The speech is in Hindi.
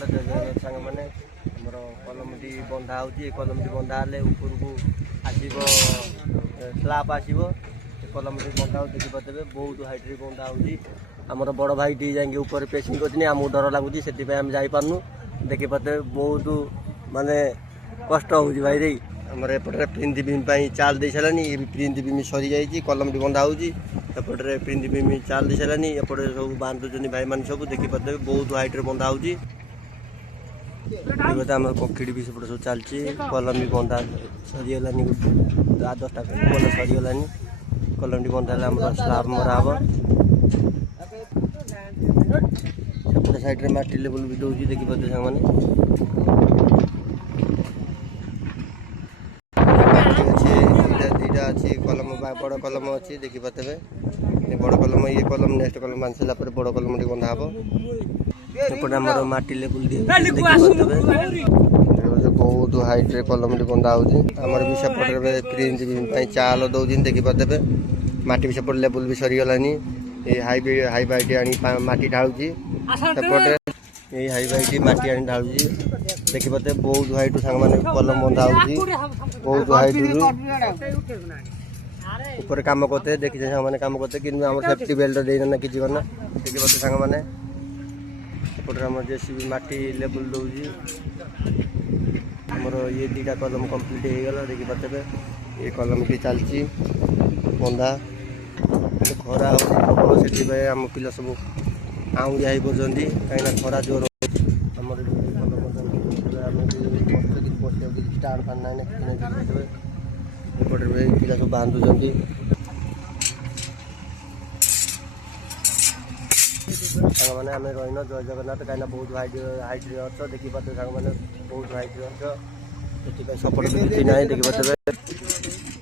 सांग मैंने कलमटी बंधा हो कलमटी बंधा हेल्ले ऊपर को आसो स्लाप आसो कलमटी बंधा हो देखिपे बहुत हाइट्रे बंधा होमर बड़ भाई टी जाए ऊपर पेसिंग कर आमको डर लगुच से जापारनु देखिपे बहुत माने कष्ट हो भाई रे आमर एपटे प्रिंट बीम चाल दे सारानी ये प्रिंट बीम सरी जाइए कलमटी बंधा होपटे प्रिंट बीम चाल दे सारानी एपटे सब बांधुन भाई मान सब देखिपे बहुत हाइट्रे बंधा हो आम कखिड़ी भी सेपटे सब चलती कलम भी बंधा सरीगलानी 10टा कलम सरीगलानी कलम बंधा स्लाब मरा हम सेपटे साइड में माटी लेवल भी दूसरी देखिपे दुईटा अच्छी कलम बड़ कलम अच्छी देखिपे बड़ कलम ये कलम नेक्स्ट कलम बांध सारा बड़ कलम बंधा हम एपटे आम माटी लेवल बहुत हाइट्रे कलम बंधा होमर भी सेपटे प्रिंट भी चाल दौन देखिपे माटी भी सेपटे लेवल भी सरीगलानी ये हाई बाइट आनी माटी ढालुची सेपटे ये हाई बाइट माटी आनी ढालुची देखिपे बहुत हाइट सांग मैंने कलम बंधा हो बहुत हाइट ऊपर कम करते देखिए सांग मैंने कम करते कि सेफ्टी बेल्ट देना कि करना देखिपे सांग मैंने एपटे आम जेसीबी माटी लेवल दौर ये 2टा कलम कम्प्लीट हो गला देखिपे ये कलम टी चलती बंधा खरा से आम पिला सब आउरिया हो पड़ती कहीं खरा जोर आम स्टार फान ना एपटे पिला सब बांधुंट सांग मैंने आम रहीन जय जगन्नाथ कहीं बहुत हाइट्रे अच्छ देखिपे सांग मैंने बहुत हाइट्रे अच्छ सपोर्ट भी किसी ना देखिपे